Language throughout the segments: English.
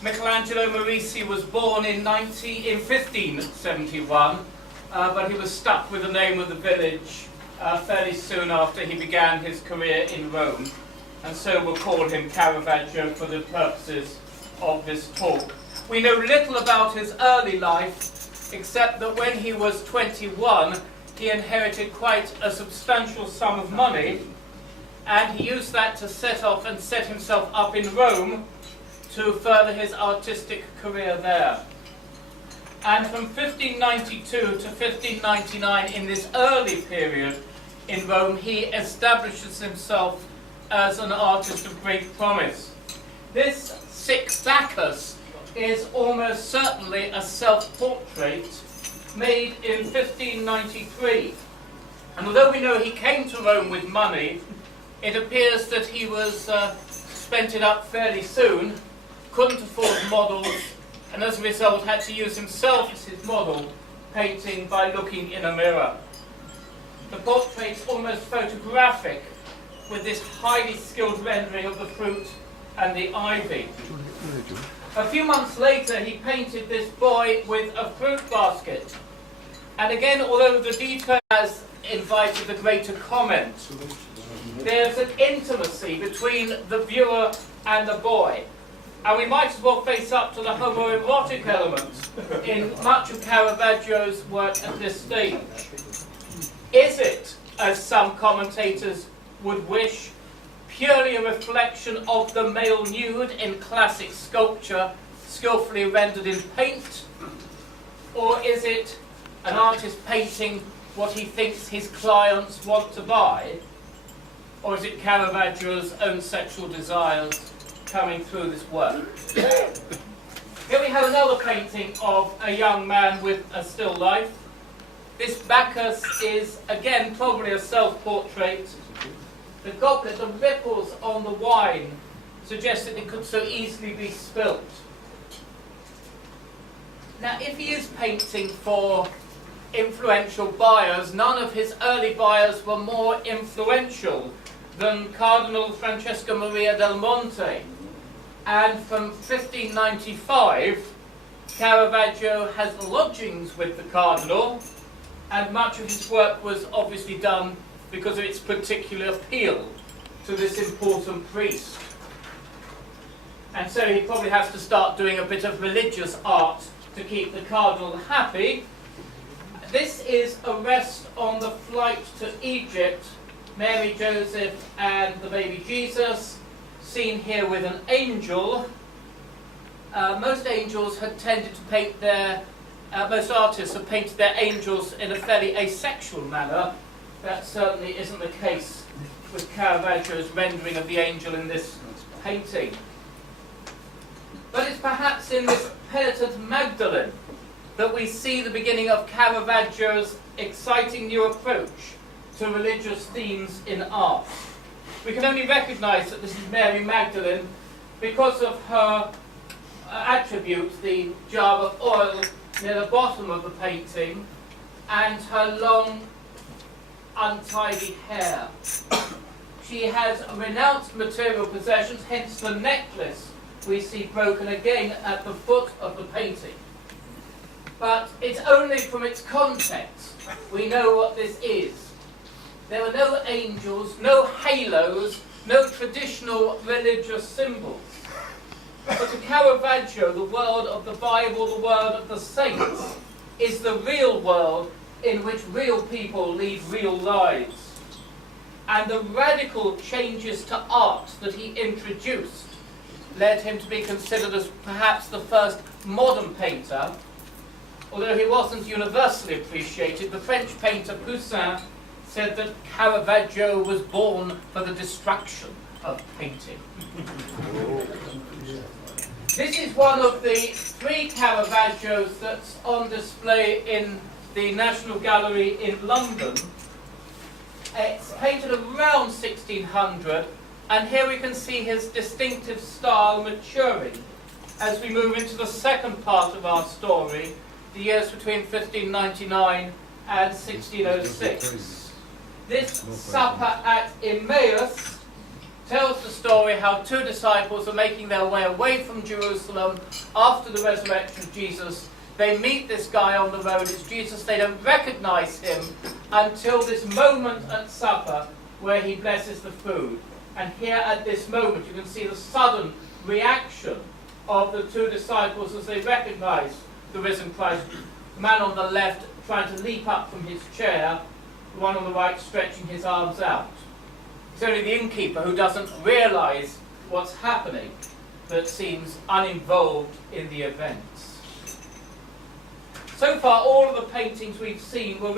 Michelangelo Merisi was born in 1571, but he was stuck with the name of the village fairly soon after he began his career in Rome, and so we'll call him Caravaggio for the purposes of this talk. We know little about his early life, except that when he was 21, he inherited quite a substantial sum of money, and he used that to set off and set himself up in Rome to further his artistic career there. And from 1592 to 1599, in this early period in Rome, he establishes himself as an artist of great promise. This Six Bacchus is almost certainly a self-portrait made in 1593. And although we know he came to Rome with money, it appears that he was spent it up fairly soon, couldn't afford models, and as a result had to use himself as his model, painting by looking in a mirror. The portrait's almost photographic, with this highly skilled rendering of the fruit and the ivy. A few months later, he painted this boy with a fruit basket. And again, although the detail has invited the greater comment, there's an intimacy between the viewer and the boy. And we might as well face up to the homoerotic element in much of Caravaggio's work at this stage. Is it, as some commentators would wish, purely a reflection of the male nude in classic sculpture, skillfully rendered in paint? Or is it an artist painting what he thinks his clients want to buy? Or is it Caravaggio's own sexual desires coming through this work? Here we have another painting of a young man with a still life. This Bacchus is again probably a self-portrait. The goblet, the ripples on the wine suggest that it could so easily be spilt. Now, if he is painting for influential buyers, none of his early buyers were more influential than Cardinal Francesco Maria del Monte. And from 1595, Caravaggio has lodgings with the Cardinal, and much of his work was obviously done because of its particular appeal to this important priest. And so he probably has to start doing a bit of religious art to keep the Cardinal happy. This is a rest on the flight to Egypt, Mary, Joseph, and the baby Jesus, seen here with an angel. Most angels had tended to paint their, most artists have painted their angels in a fairly asexual manner. That certainly isn't the case with Caravaggio's rendering of the angel in this painting. But it's perhaps in this penitent Magdalene that we see the beginning of Caravaggio's exciting new approach to religious themes in art. We can only recognize that this is Mary Magdalene because of her attribute, the jar of oil near the bottom of the painting, and her long, untidy hair. She has renounced material possessions, hence the necklace we see broken again at the foot of the painting. But it's only from its context we know what this is. There are no angels, no halos, no traditional religious symbols. But to Caravaggio, the world of the Bible, the world of the saints, is the real world in which real people lead real lives. And the radical changes to art that he introduced led him to be considered as perhaps the first modern painter. Although he wasn't universally appreciated, the French painter Poussin said that Caravaggio was born for the destruction of painting. This is one of the three Caravaggios that's on display in the National Gallery in London. It's painted around 1600, and here we can see his distinctive style maturing as we move into the second part of our story, the years between 1599 and 1606. This supper at Emmaus tells the story how two disciples are making their way away from Jerusalem after the resurrection of Jesus. They meet this guy on the road, it's Jesus, they don't recognize him until this moment at supper where he blesses the food. And here at this moment you can see the sudden reaction of the two disciples as they recognize the risen Christ. The man on the left trying to leap up from his chair, the one on the right stretching his arms out. It's only the innkeeper who doesn't realize what's happening that seems uninvolved in the events. So far, all of the paintings we've seen were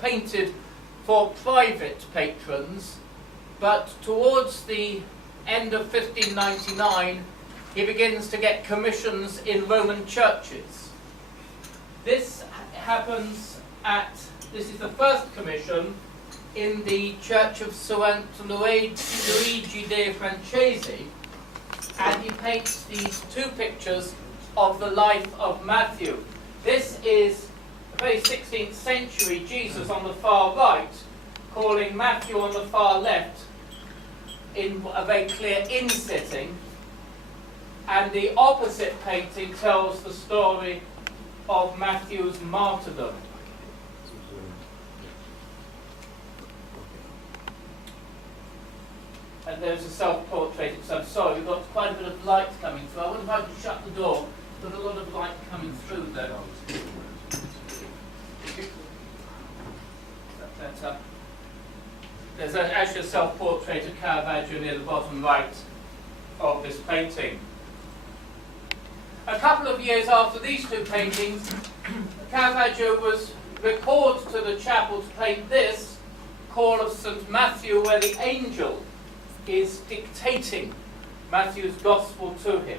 painted for private patrons, but towards the end of 1599, he begins to get commissions in Roman churches. This is the first commission in the Church of Sant Luigi dei Francesi, and he paints these two pictures of the life of Matthew. This is a very 16th century Jesus on the far right, calling Matthew on the far left in a very clear in-sitting, and the opposite painting tells the story of Matthew's martyrdom. And there's a self-portrait. I'm sorry, we've got quite a bit of light coming through. I wonder if I can shut the door. There's a lot of light coming through there. There's actually a self-portrait of Caravaggio near the bottom right of this painting. A couple of years after these two paintings, Caravaggio was recalled to the chapel to paint this, Call of St. Matthew, where the angel is dictating Matthew's gospel to him.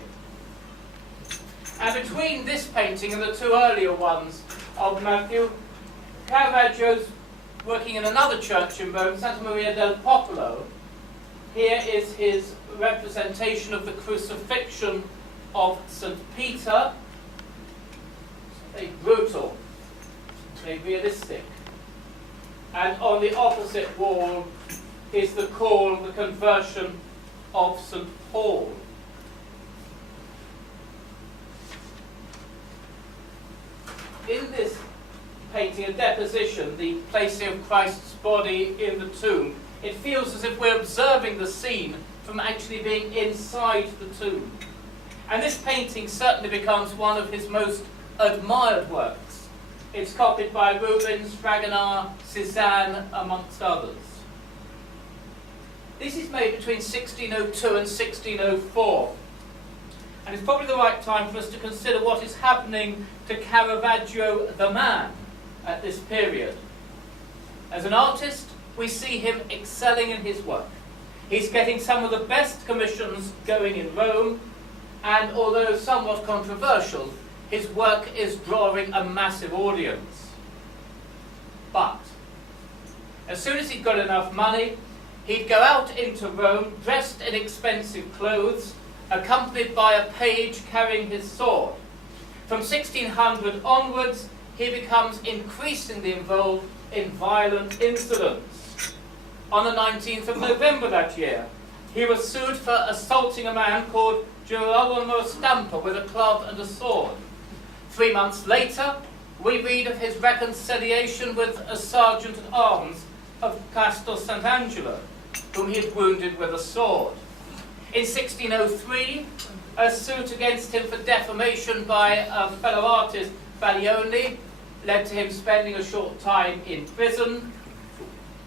And between this painting and the two earlier ones of Matthew, Caravaggio's working in another church in Rome, Santa Maria del Popolo. Here is his representation of the crucifixion of St. Peter. Very brutal, very realistic. And on the opposite wall is the call, the conversion of St. Paul. In this painting, a deposition, the placing of Christ's body in the tomb, it feels as if we're observing the scene from actually being inside the tomb. And this painting certainly becomes one of his most admired works. It's copied by Rubens, Fragonard, Cézanne, amongst others. This is made between 1602 and 1604. And it's probably the right time for us to consider what is happening to Caravaggio the man at this period. As an artist, we see him excelling in his work. He's getting some of the best commissions going in Rome, and although somewhat controversial, his work is drawing a massive audience. But as soon as he'd got enough money, he'd go out into Rome dressed in expensive clothes, accompanied by a page carrying his sword. From 1600 onwards, he becomes increasingly involved in violent incidents. On the 19th of November that year, he was sued for assaulting a man called Girolamo Stampa with a club and a sword. 3 months later, we read of his reconciliation with a sergeant at arms of Castel Sant'Angelo, whom he had wounded with a sword. In 1603, a suit against him for defamation by a fellow artist, Baglioni, led to him spending a short time in prison.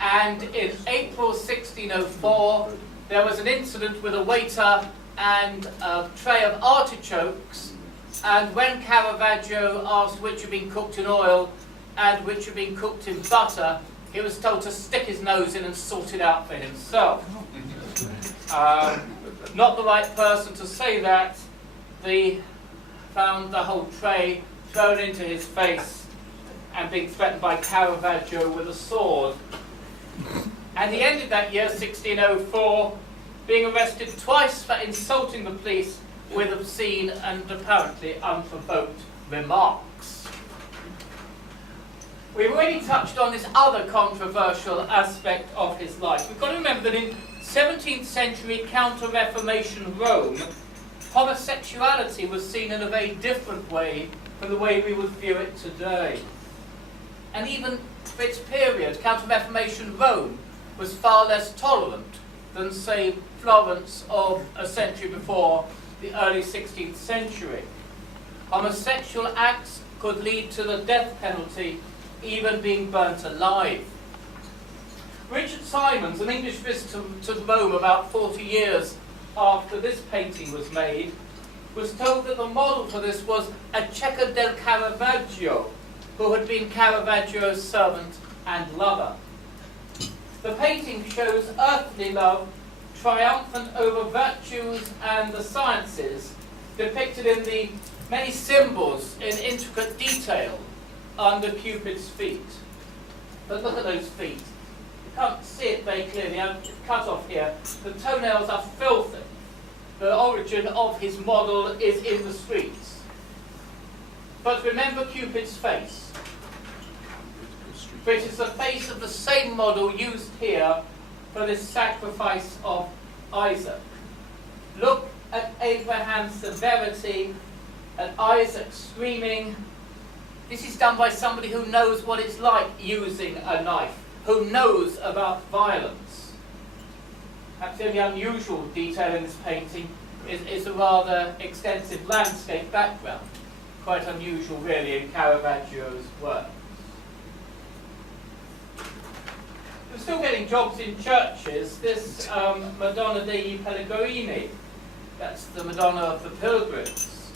And in April 1604, there was an incident with a waiter and a tray of artichokes, and when Caravaggio asked which had been cooked in oil and which had been cooked in butter, he was told to stick his nose in and sort it out for himself. Not the right person to say that. They found the whole tray thrown into his face and being threatened by Caravaggio with a sword. And he ended that year, 1604, being arrested twice for insulting the police with obscene and apparently unprovoked remarks. We've already touched on this other controversial aspect of his life. We've got to remember that in 17th century Counter-Reformation Rome, homosexuality was seen in a very different way from the way we would view it today. And even for its period, Counter-Reformation Rome was far less tolerant than, say, Florence of a century before, the early 16th century. Homosexual acts could lead to the death penalty, even being burnt alive. Richard Simons, an English visitor to Rome about 40 years after this painting was made, was told that the model for this was a Cecca del Caravaggio, who had been Caravaggio's servant and lover. The painting shows earthly love triumphant over virtues and the sciences, depicted in the many symbols in intricate detail under Cupid's feet. But look at those feet. You can't see it very clearly. It's cut off here. The toenails are filthy. The origin of his model is in the streets. But remember Cupid's face, which is the face of the same model used here for this sacrifice of Isaac. Look at Abraham's severity, at Isaac screaming. This is done by somebody who knows what it's like using a knife, who knows about violence. Perhaps the only unusual detail in this painting is a rather extensive landscape background. Quite unusual, really, in Caravaggio's work. We're still getting jobs in churches. This Madonna dei Pellegrini, that's the Madonna of the Pilgrims,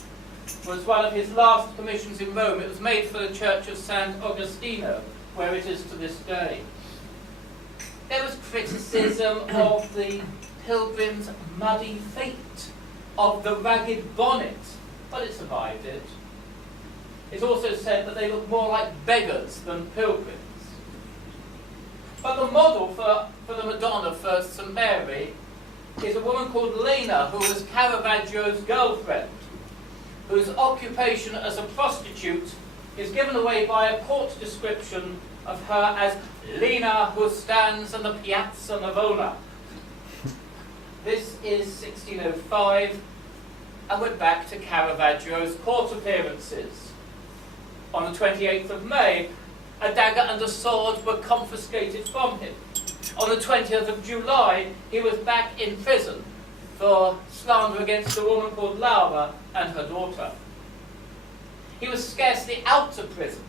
was one of his last commissions in Rome. It was made for the Church of San Agostino, where it is to this day. There was criticism of the pilgrim's muddy feet, of the ragged bonnet, but it survived it. It's also said that they look more like beggars than pilgrims. But the model for the Madonna for St. Mary is a woman called Lena, who was Caravaggio's girlfriend, whose occupation as a prostitute is given away by a court description of her as Lena who stands in the Piazza Navona. This is 1605, and we're back to Caravaggio's court appearances. On the 28th of May, a dagger and a sword were confiscated from him. On the 20th of July, he was back in prison for slander against a woman called Laura and her daughter. He was scarcely out of prison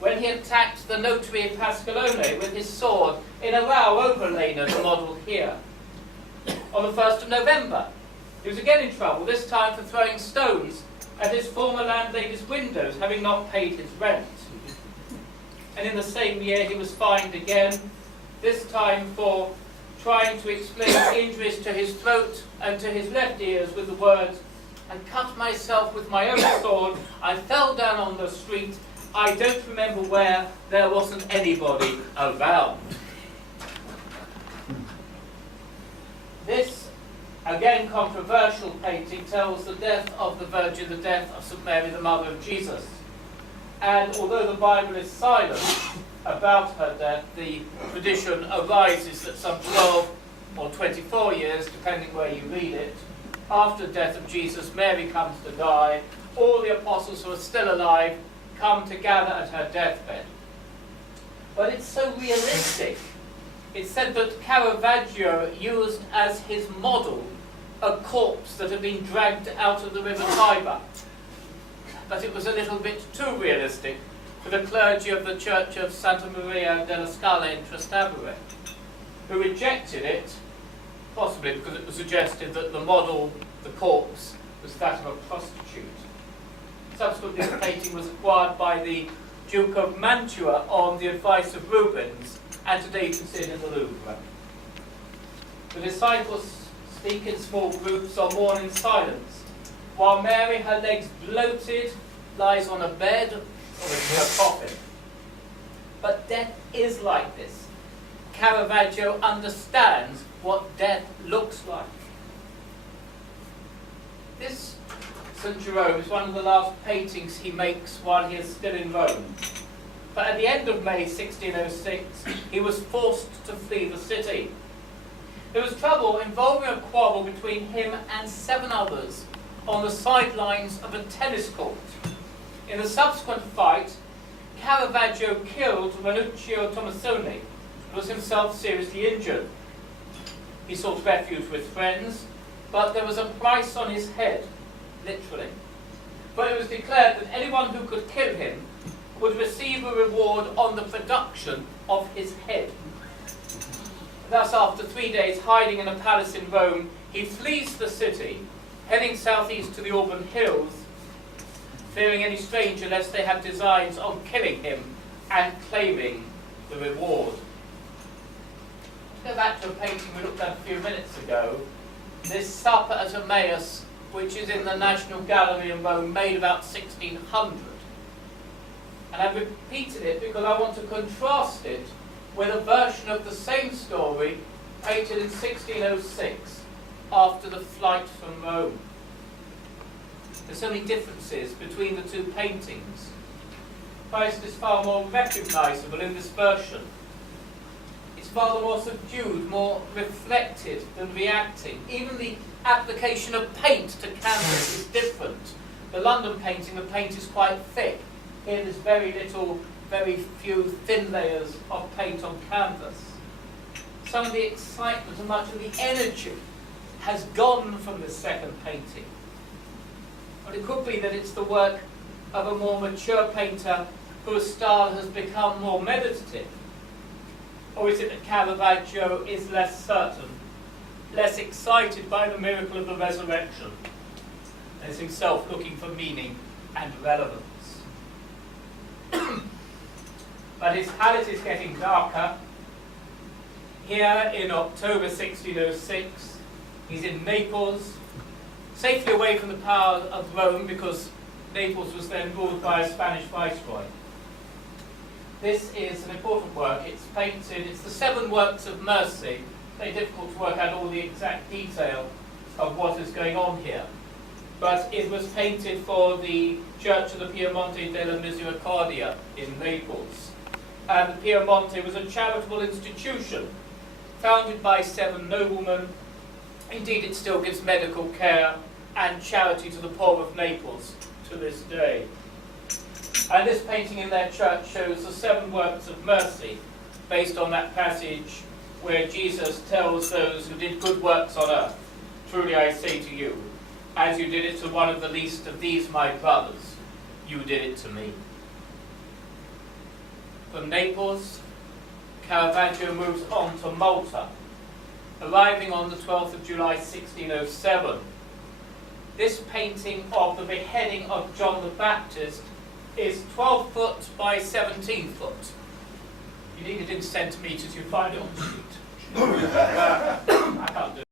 when he attacked the notary Pascalone with his sword in a row over Lena, the model here. On the 1st of November, he was again in trouble, this time for throwing stones at his former landlady's windows, having not paid his rent. And in the same year he was fined again, this time for trying to explain injuries to his throat and to his left ears with the words, "I cut myself with my own sword, I fell down on the street, I don't remember where, there wasn't anybody around." This, again controversial painting, tells the death of the Virgin, the death of St. Mary, the mother of Jesus. And although the Bible is silent about her death, the tradition arises that some 12 or 24 years, depending where you read it, after the death of Jesus, Mary comes to die. All the apostles who are still alive come to gather at her deathbed. But it's so realistic. It's said that Caravaggio used as his model a corpse that had been dragged out of the river Tiber. But it was a little bit too realistic for the clergy of the Church of Santa Maria della Scala in Trastevere, who rejected it, possibly because it was suggested that the model, the corpse, was that of a prostitute. Subsequently, the painting was acquired by the Duke of Mantua on the advice of Rubens, and today you can see it in the Louvre. The disciples speak in small groups or mourn in silence, while Mary, her legs bloated, lies on a bed or in her coffin. But death is like this. Caravaggio understands what death looks like. This St. Jerome is one of the last paintings he makes while he is still in Rome. But at the end of May 1606, he was forced to flee the city. There was trouble involving a quarrel between him and 7 others on the sidelines of a tennis court. In the subsequent fight, Caravaggio killed Ranuccio Tomasoni and was himself seriously injured. He sought refuge with friends, but there was a price on his head, literally. But it was declared that anyone who could kill him would receive a reward on the production of his head. Thus, after 3 days hiding in a palace in Rome, he flees the city, heading southeast to the Auburn Hills, fearing any stranger lest they had designs on killing him and claiming the reward. To go back to a painting we looked at a few minutes ago, this Supper at Emmaus, which is in the National Gallery in Rome, made about 1600. And I've repeated it because I want to contrast it with a version of the same story painted in 1606 after the flight from Rome. There's so many differences between the two paintings. Christ is far more recognizable in this version. It's far more subdued, more reflected than reacting. Even the application of paint to canvas is different. The London painting, the paint is quite thick. Here there's very few thin layers of paint on canvas. Some of the excitement and much of the energy has gone from the second painting. But it could be that it's the work of a more mature painter whose style has become more meditative. Or is it that Caravaggio is less certain, less excited by the miracle of the resurrection, and is himself looking for meaning and relevance? But his palette is getting darker. Here in October 1606, he's in Naples, safely away from the power of Rome because Naples was then ruled by a Spanish viceroy. This is an important work. It's painted, it's the 7 works of mercy. Very difficult to work out all the exact detail of what is going on here. But it was painted for the Church of the Piemonte della Misericordia in Naples. And the Piemonte was a charitable institution founded by 7 noblemen. Indeed, it still gives medical care and charity to the poor of Naples to this day. And this painting in their church shows the 7 works of mercy based on that passage where Jesus tells those who did good works on earth, "Truly I say to you, as you did it to one of the least of these my brothers, you did it to me." From Naples, Caravaggio moves on to Malta, arriving on the 12th of July 1607. This painting of the beheading of John the Baptist is 12 foot by 17 foot. You need it in centimetres, you find it on the sheet. I can't do it.